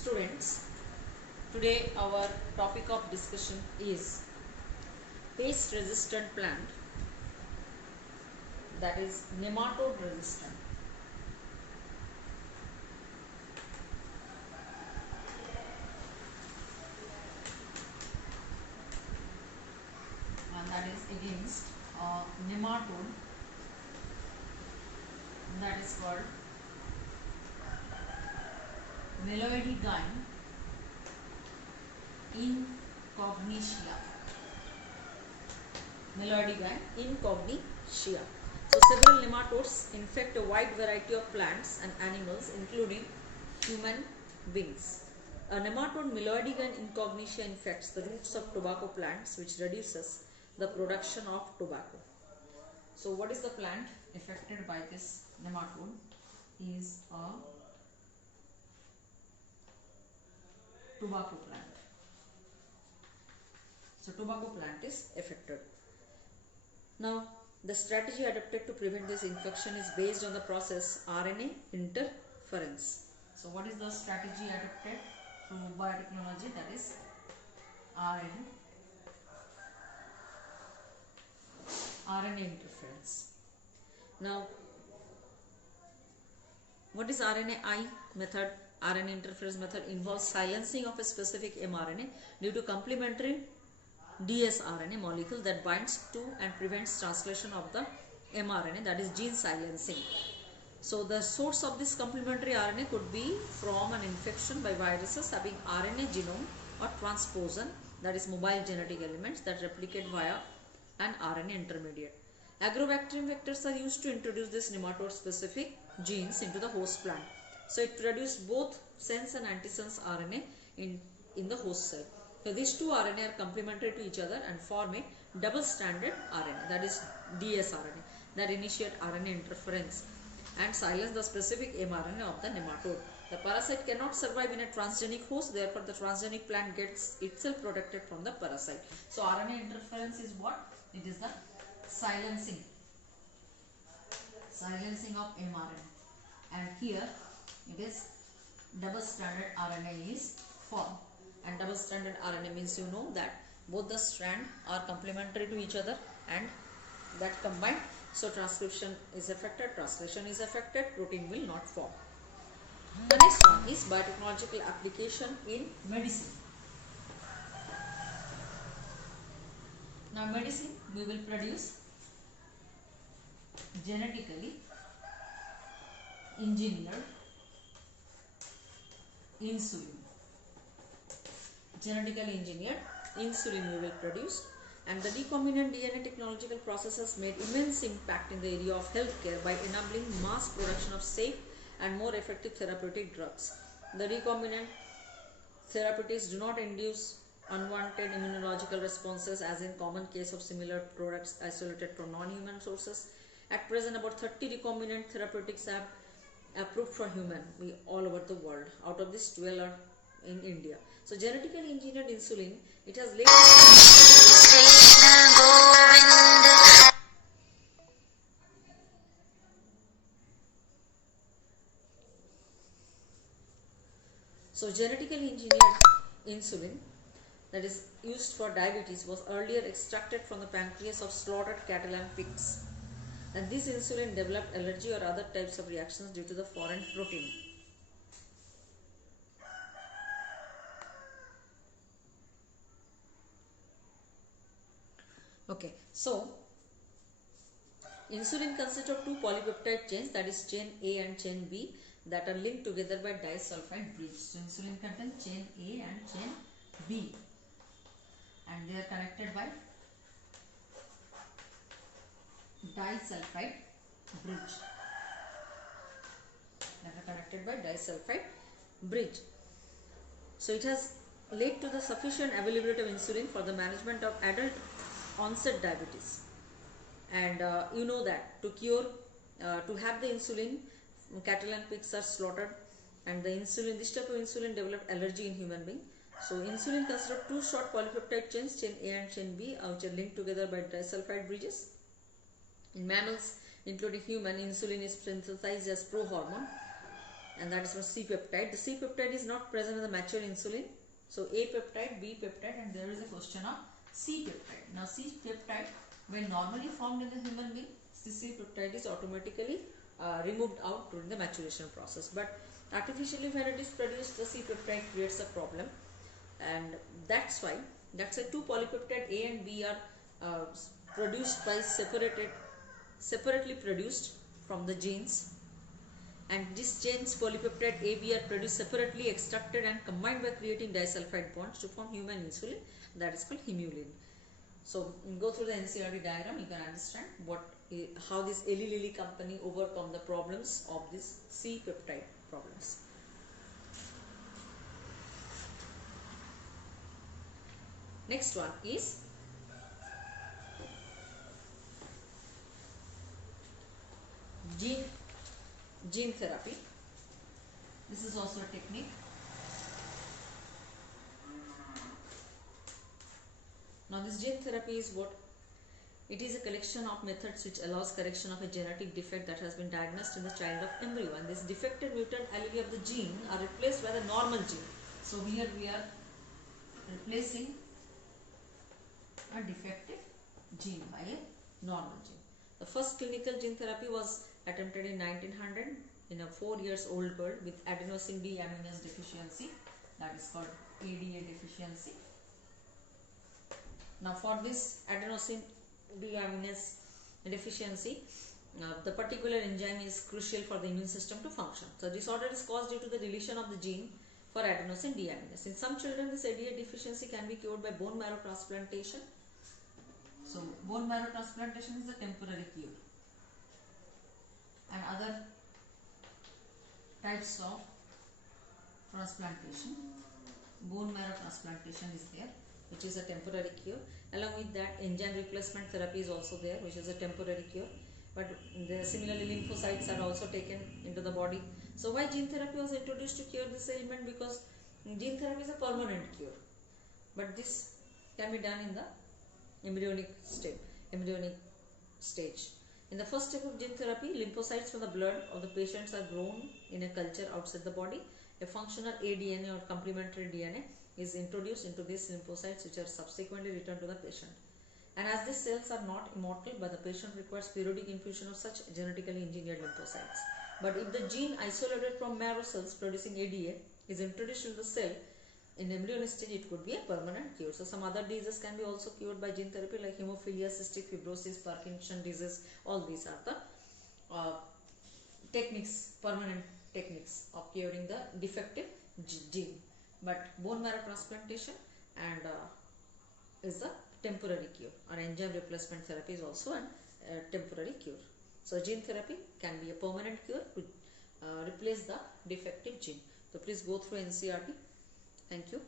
Students, today our topic of discussion is pest resistant plant, that is nematode resistant. And that is against nematode that is called Meloidigyne incognitia. Meloidigyne incognitia. So several nematodes infect a wide variety of plants and animals, including human beings. A nematode Meloidigyne incognitia infects the roots of tobacco plants, which reduces the production of tobacco. So what is the plant affected by this nematode? Is a tobacco plant. So tobacco plant is affected. Now the strategy adopted to prevent this infection is based on the process RNA interference. So what is the strategy adopted through biotechnology? That is RNA interference. Now what is RNAi method? RNA interference method involves silencing of a specific mRNA due to complementary dsRNA molecule that binds to and prevents translation of the mRNA, that is gene silencing. So the source of this complementary RNA could be from an infection by viruses having RNA genome or transposon, that is mobile genetic elements that replicate via an RNA intermediate. Agrobacterium vectors are used to introduce this nematode specific genes into the host plant. So it produces both sense and antisense RNA in the host cell. So these two RNA are complementary to each other and form a double-stranded RNA, that is dsRNA, that initiate RNA interference and silence the specific mRNA of the nematode. The parasite cannot survive in a transgenic host, therefore the transgenic plant gets itself protected from the parasite. So RNA interference is what? It is the silencing of mRNA, and here it is double-stranded RNA is formed. And double-stranded RNA means you know that both the strand are complementary to each other and that combined. So transcription is affected, translation is affected, protein will not form. The next one is biotechnological application in medicine. Now medicine, we will produce genetically engineered insulin. Genetically engineered insulin we will produce, and the recombinant DNA technological processes made immense impact in the area of healthcare by enabling mass production of safe and more effective therapeutic drugs. The recombinant therapeutics do not induce unwanted immunological responses as in common case of similar products isolated from non-human sources. At present, about 30 recombinant therapeutics are approved for human all over the world. Out of this, 12 are in India. So genetically engineered insulin, it has laid So genetically engineered insulin that is used for diabetes was earlier extracted from the pancreas of slaughtered cattle and pigs. And this insulin developed allergy or other types of reactions due to the foreign protein. Okay, so insulin consists of two polypeptide chains, that is chain A and chain B, that are linked together by disulfide bridge. So insulin contains chain A and chain B, and they are connected by disulfide bridge. So it has led to the sufficient availability of insulin for the management of adult onset diabetes. And you know that to have the insulin, cattle and pigs are slaughtered, and this type of insulin developed allergy in human being. So insulin consists of two short polypeptide chains, chain A and chain B, which are linked together by disulfide bridges. In mammals, including human, insulin is synthesized as prohormone and that is for C peptide. The C peptide is not present in the mature insulin. So A peptide, B peptide, and there is a question of C peptide. Now C peptide, when normally formed in the human being, C peptide is automatically removed out during the maturation process. But artificially when it is produced, the C peptide creates a problem, and that's why two polypeptide A and B are produced by separately produced from the genes, and these genes polypeptide A, B are produced separately, extracted and combined by creating disulfide bonds to form human insulin, that is called Humulin. So go through the NCERT diagram, you can understand how this Eli Lilly company overcome the problems of this C peptide problems. Next one is gene therapy. This is also a technique. Now this gene therapy is what? It is a collection of methods which allows correction of a genetic defect that has been diagnosed in the child of embryo, and this defective mutant allele of the gene are replaced by the normal gene. So here we are replacing a defective gene by a normal gene. The first clinical gene therapy was attempted in 1900 in a 4-year-old girl with adenosine deaminase deficiency, that is called ADA deficiency. Now for this adenosine deaminase deficiency, the particular enzyme is crucial for the immune system to function. So disorder is caused due to the deletion of the gene for adenosine deaminase. In some children, this ADA deficiency can be cured by bone marrow transplantation. So bone marrow transplantation is a temporary cure, and other types of transplantation, bone marrow transplantation is there, which is a temporary cure. Along with that, enzyme replacement therapy is also there, which is a temporary cure. But similarly, lymphocytes are also taken into the body. So why gene therapy was introduced to cure this ailment? Because gene therapy is a permanent cure, but this can be done in the embryonic stage. In the first step of gene therapy, lymphocytes from the blood of the patients are grown in a culture outside the body. A functional aDNA or complementary DNA is introduced into these lymphocytes, which are subsequently returned to the patient. And as these cells are not immortal, but the patient requires periodic infusion of such genetically engineered lymphocytes. But if the gene isolated from marrow cells producing ADA is introduced into the cell in embryonic stage, it could be a permanent cure. So some other diseases can be also cured by gene therapy, like hemophilia, cystic fibrosis, Parkinson disease. All these are the techniques, permanent techniques of curing the defective gene. But bone marrow transplantation and is a temporary cure, or enzyme replacement therapy is also a temporary cure. So gene therapy can be a permanent cure to replace the defective gene. So please go through NCERT. Thank you.